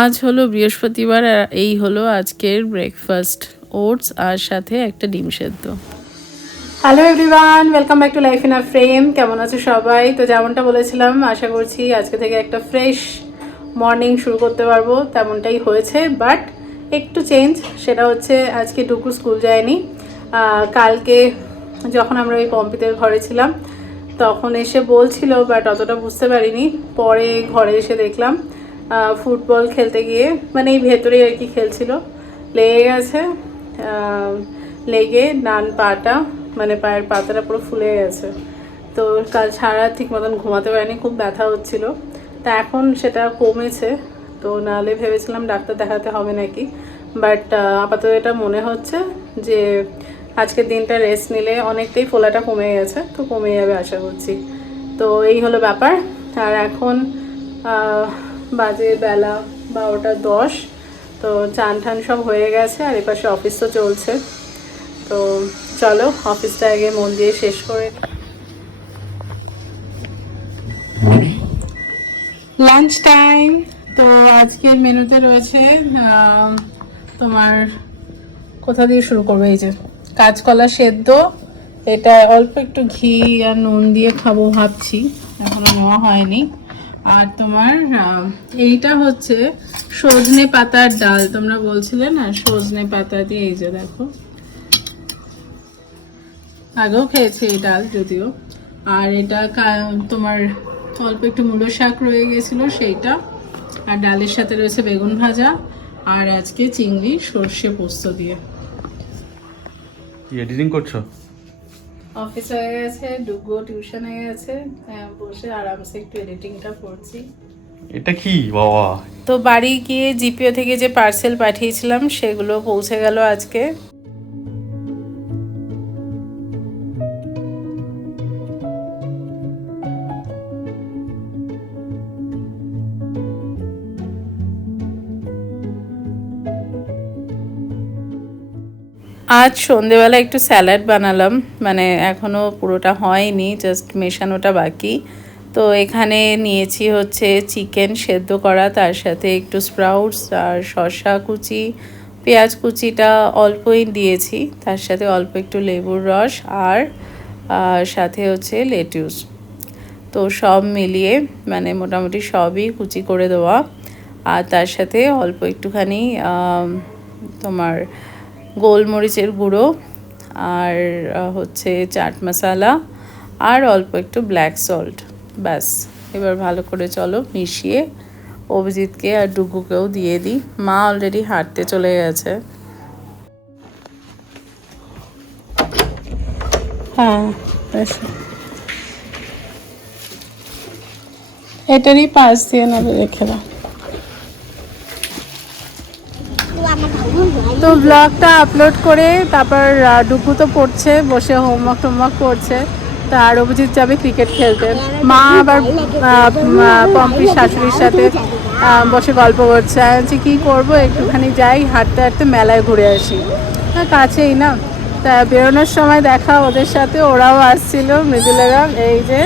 আজ হলো বৃহস্পতিবার, আর এই হলো আজকের ব্রেকফাস্ট ওটস আর সাথে একটা ডিম সেদ্ধ। Hello everyone welcome back to life in a frame কেমন আছো সবাই? তো যেমনটা বলেছিলাম, আশা করছি আজকে থেকে একটা ফ্রেশ মর্নিং শুরু করতে পারব, তেমনটাই হয়েছে। বাট একটু চেঞ্জ সেটা হচ্ছে আজকে টুকু স্কুল যায়নি। কালকে যখন আমরা ওই পম্পিতের ঘরে ছিলাম, তখন এসে বলছিল বাট অতটা বুঝতে পারিনি। পরে ঘরে এসে দেখলাম ফুটবল খেলতে গিয়ে মানে এই ভেতরে আর কি খেলছিল। লেগে গেছে লেগে ডান পাটা মানে পায়ের পাতাটা পুরো ফুলে গেছে। তো কাল সারা ঠিক মতন ঘুমাতে পারিনি, খুব ব্যথা হচ্ছিল। তা এখন সেটা কমেছে, তো নাহলে ভেবেছিলাম ডাক্তার দেখাতে হবে নাকি। বাট আপাতত এটা মনে হচ্ছে যে আজকের দিনটা রেস্ট নিলে অনেকটাই ফোলাটা কমে গেছে, তো কমে যাবে আশা করছি। তো এই হলো ব্যাপার। আর এখন বাজে বেলা বারোটা দশ। তো চান টান সব হয়ে গেছে আর এপাশে অফিস তো চলছে। তো চলো অফিসটা আগে মন দিয়ে শেষ করে লাঞ্চ টাইম। তো আজকের মেনুতে রয়েছে তোমার কোথা দিয়ে শুরু করবে এই যে কাঁচকলা সেদ্ধ। এটা অল্প একটু ঘি আর নুন দিয়ে খাব ভাবছি, এখনও নেওয়া হয়নি। আর তোমার এইটা হচ্ছে সজনে পাতার ডাল। তোমরা বলছিলে না, সজনে পাতা দিয়ে এই যে দেখো। আগেও খেয়েছি এই ডাল যদিও। আর এটা তোমার অল্প একটু মূলো শাক রয়ে গেছিল সেইটা। আর ডালের সাথে রয়েছে বেগুন ভাজা। আর আজকে চিংড়ি সর্ষে পোস্ত দিয়ে। এডিটিং করছ? অফিস হয়ে গেছে ডুগো টিউশন হয়ে গেছে হ্যাঁ, বসে আরামসে একটু এডিটিংটা করছি। এটা কি বাবা? তো বাড়ি গিয়ে জিপিও থেকে যে পার্সেল পাঠিয়েছিলাম সেগুলো পৌঁছে গেল আজকে। আজ সন্ধেবেলা একটু স্যালাড বানালাম মানে এখনও পুরোটা হয়নি জাস্ট মেশানোটা বাকি। তো এখানে নিয়েছি হচ্ছে চিকেন সেদ্ধ করা, তার সাথে একটু স্প্রাউটস আর শসা কুচি, পেঁয়াজ কুচিটা অল্পই দিয়েছি, তার সাথে অল্প একটু লেবুর রস আর সাথে হচ্ছে লেটুস তো সব মিলিয়ে মানে মোটামুটি সবই কুচি করে দেওয়া। আর তার সাথে অল্প একটুখানি তোমার গোলমরিচের গুঁড়ো আর হচ্ছে চাট মশলা আর অল্প একটু ব্ল্যাক সল্ট ব্যাস। এবার ভালো করে চলো মিশিয়ে অভিজিৎকে আর ডুগুকেও দিয়ে দিই। মা অলরেডি হাঁটতে চলে গেছে। হ্যাঁ এটারই পাশ দিয়ে নেবে, রেখে দাও। তো ব্লগটা আপলোড করে তারপর ডুগু তো পড়ছে, বসে হোমওয়ার্ক টোমওয়ার্ক করছে। আর অভিজিৎ যাবে ক্রিকেট খেলতে। মা আবার পম্পির শাশুড়ির সাথে বসে গল্প করছে। বলছি, কী করব? একটুখানি যাই, হাঁটতে হাঁটতে মেলায় ঘুরে আসি। হ্যাঁ কাছেই না। তা বেরোনোর সময় দেখা ওদের সাথে, ওরাও আসছিল মৃদুলেরা এই যে।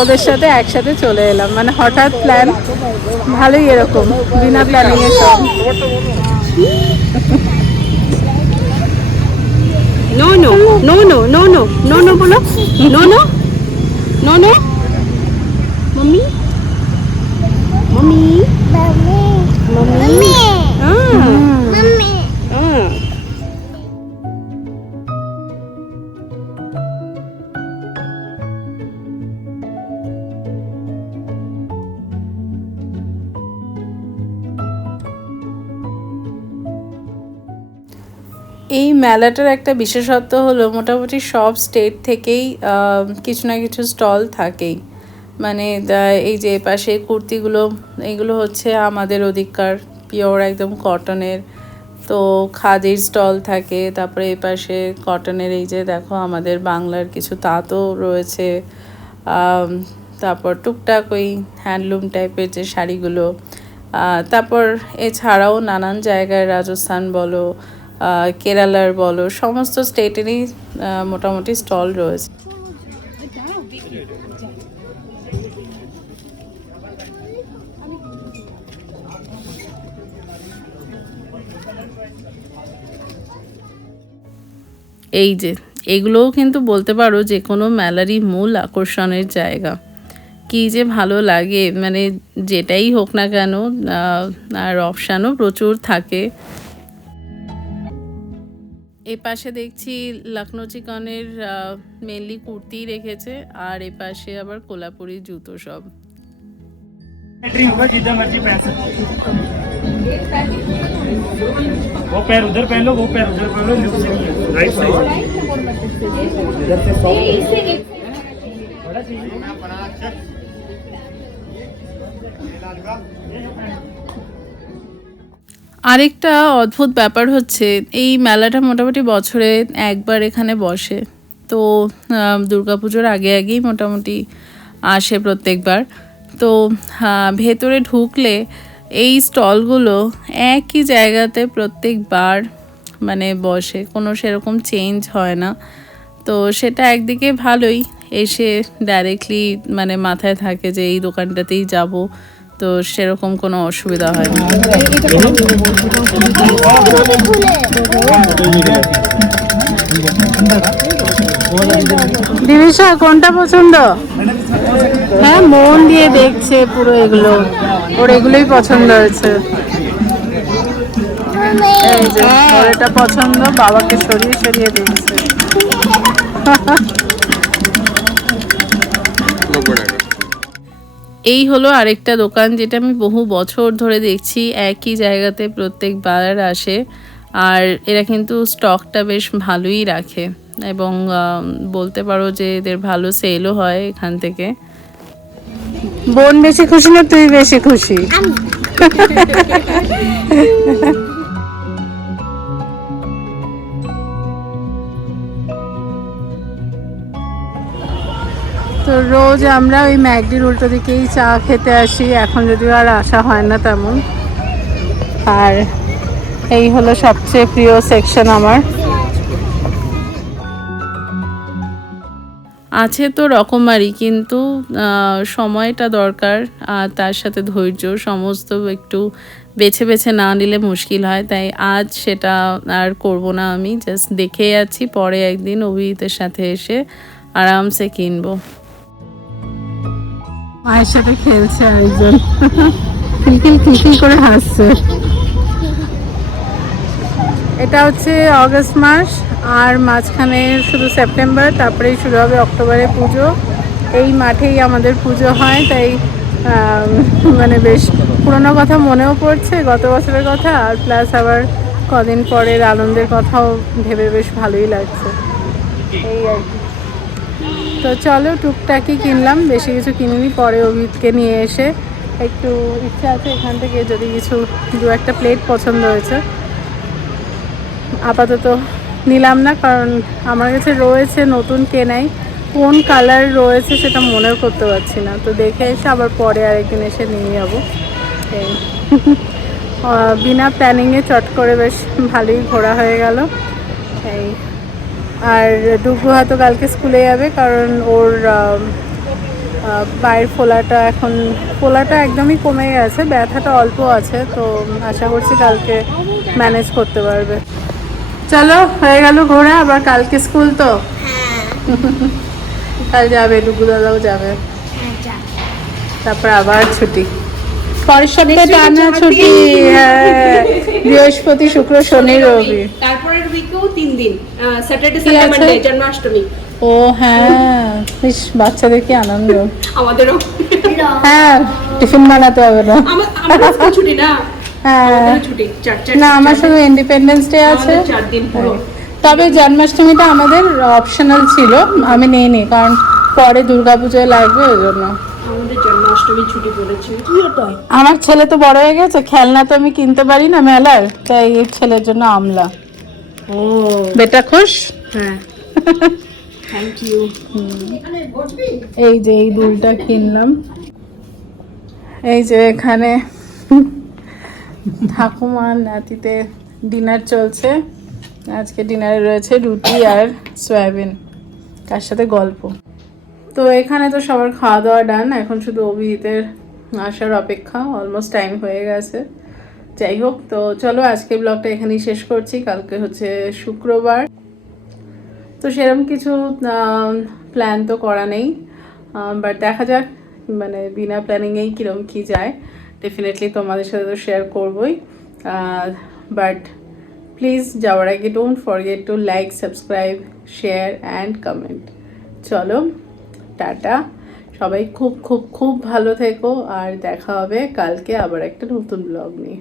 ওদের সাথে একসাথে চলে এলাম। মানে হঠাৎ প্ল্যান ভালোই এরকম, বিনা প্ল্যানিং এ সব। No no no no no no no no বলো no no no no mummy mummy mummy mummy হ্যাঁ এই মেলাটার একটা বিশেষত্ব হলো মোটামুটি সব স্টেট থেকেই কিছু না কিছু স্টল থাকেই। মানে এই যে পাশে কুর্তিগুলো, এগুলো হচ্ছে আমাদের অধিকার পিওর একদম কটনের। তো খাদির স্টল থাকে, তারপরে এই পাশে কটনের এই যে দেখো আমাদের বাংলার কিছু তাঁতও রয়েছে। তারপর টুকটাক ওই হ্যান্ডলুম টাইপের যে শাড়িগুলো। তারপর এছাড়াও নানান জায়গায় রাজস্থান বলো কেরালার বলো, সমস্ত স্টেটেরই মোটামুটি স্টল রয়েছে। এই যে, এগুলোও কিন্তু বলতে পারো যে কোনো মেলারই মূল আকর্ষণের জায়গা। কি যে ভালো লাগে মানে যেটাই হোক না কেন আর অপশানও প্রচুর থাকে। এই পাশে দেখছি লখনৌ চিকনের মেনলি কুর্তি রেখেছে আর এ পাশে আবার কোলাপুরি জুতো সব एंट्री होगा जितना मर्जी पहन सकते हो। वो पैर उधर पहन लो वो पैर उधर पहन लो लेफ्ट से नहीं है, राइट साइड इधर से सॉफ्ट बड़ा चाहिए আরেকটা অদ্ভুত ব্যাপার হচ্ছে, এই মেলাটা মোটামুটি বছরে একবার এখানে বসে। তো দুর্গাপুজোর আগে আগেই মোটামুটি আসে প্রত্যেকবার। তো ভেতরে ঢুকলে এই স্টলগুলো একই জায়গাতে প্রত্যেকবার মানে বসে, কোনো সেরকম চেঞ্জ হয় না। তো, সেটা একদিকে ভালোই, এসে ডাইরেক্টলি মানে মাথায় থাকে যে এই দোকানটাতেই যাব। তো সেরকম কোনো অসুবিধা হয় না। দিবিশা কোনটা পছন্দ? হ্যাঁ মন দিয়ে দেখছে পুরো এগুলো। ওর এগুলোই পছন্দ হয়েছে। এটা পছন্দ বাবাকে সরিয়ে সরিয়ে দেখছে এই হলো আরেকটা দোকান যেটা আমি বহু বছর ধরে দেখছি একই জায়গাতে প্রত্যেকবার আসে। আর এরা কিন্তু স্টকটা বেশ ভালোই রাখে এবং বলতে পারো যে এদের ভালো সেলও হয় এখান থেকে। বোন বেশি খুশি না তুই বেশি খুশি? তো রোজ আমরা ওই ম্যাগডির উল্টো দিকেই চা খেতে আসি। এখন যদিও আর আসা হয় না তেমন। আর এই হলো সবচেয়ে প্রিয় সেকশন আমার। আছে তো রকমারি, কিন্তু সময়টা দরকার, আর তার সাথে ধৈর্য, সমস্ত একটু বেছে বেছে না নিলে মুশকিল হয়। তাই আজ সেটা আর করব না আমি জাস্ট দেখে যাচ্ছি পরে একদিন অভিজিতের সাথে এসে আরামসে কিনবো। মায়ের সাথে খেলছে আরেকজন। খিলখিল খিলখিল করে হাসছে। এটা হচ্ছে অগস্ট মাস, আর মাঝখানে শুধু সেপ্টেম্বর, তারপরেই শুরু হবে অক্টোবরে পুজো। এই মাঠেই আমাদের পুজো হয়, তাই মানে বেশ পুরোনো কথা মনেও পড়ছে গত বছরের কথা, আর প্লাস আবার কদিন পরের আনন্দের কথাও ভেবে বেশ ভালোই লাগছে। এই আর কি। তো চলো টুকটাকি কিনলাম, বেশি কিছু কিনিনি, পরে অভিজিৎকে নিয়ে এসে একটু ইচ্ছা আছে এখান থেকে যদি কিছু, দু একটা প্লেট পছন্দ হয়েছে। আপাতত নিলাম না, কারণ আমার কাছে রয়েছে নতুন কেনাই। কোন কালার রয়েছে সেটা মনেও করতে পারছি না। তো দেখে এসে আবার পরে আরেকদিন এসে নিয়ে যাব। বিনা প্ল্যানিংয়ে চট করে বেশ ভালোই ঘোরা হয়ে গেল। এই। আর ডুগু হয়তো কালকে স্কুলে যাবে কারণ ওর পায়ের ফোলাটা এখন ফোলাটা একদমই কমে গেছে ব্যথাটা অল্প আছে তো আশা করছি কালকে ম্যানেজ করতে পারবে। চলো হয়ে গেল ঘোরা আবার কালকে স্কুল তো? কাল যাবে ডুগু দাদাও যাবে। তারপর আবার ছুটি। পরের সপ্তাহে টানা ছুটি বৃহস্পতি শুক্র শনি রবি। তারপরের উইকেও তিন দিন স্যাটারডে সানডে মানডে জন্মাষ্টমী। ও হ্যাঁ বেশ বাচ্চাদের কি আনন্দ। আমাদেরও। হ্যাঁ টিফিন বানাতে হবে না। আমা- আমাদের ছুটি না? হ্যাঁ। না আমার শুধু ইন্ডিপেন্ডেন্স ডে আছে। তবে জন্মাষ্টমীটা আমাদের অপশনাল ছিল আমি নিইনি কারণ পরে দুর্গাপুজোয় লাগবে ওই জন্য। জন্মাষ্টমী ছুটি পড়েছে। আমার ছেলে তো বড় হয়ে গেছে খেলনা তো আমি কিনতে পারি না মেলার তাই এই ছেলের জন্য আমলা। ও। বেটা খুশ? হ্যাঁ। থ্যাংক ইউ এই যে এই দুলটা কিনলাম। এই যে এখানে ঠাকুমার নাতিতে ডিনার চলছে। আজকে ডিনারে রয়েছে রুটি আর সয়াবিন। তার সাথে গল্প? তো এখানে তো সবার খাওয়া দাওয়া ডান এখন শুধু অভিজিতের আসার অপেক্ষা অলমোস্ট টাইম হয়ে গেছে। যাই হোক, তো চলো আজকে ব্লগটা এখানেই শেষ করছি। কালকে হচ্ছে শুক্রবার। তো সেরকম কিছু প্ল্যান তো করা নেই। বাট দেখা যাক মানে বিনা প্ল্যানিংয়েই কীরকম কী যায়। ডেফিনেটলি তোমাদের সাথে তো শেয়ার করবই। বাট প্লিজ যাওয়ার আগে don't forget to like subscribe share and comment চলো। টাটা। সবাই খুব খুব খুব ভালো থেকো, আর দেখা হবে কালকে আবার একটা নতুন ব্লগ নিয়ে।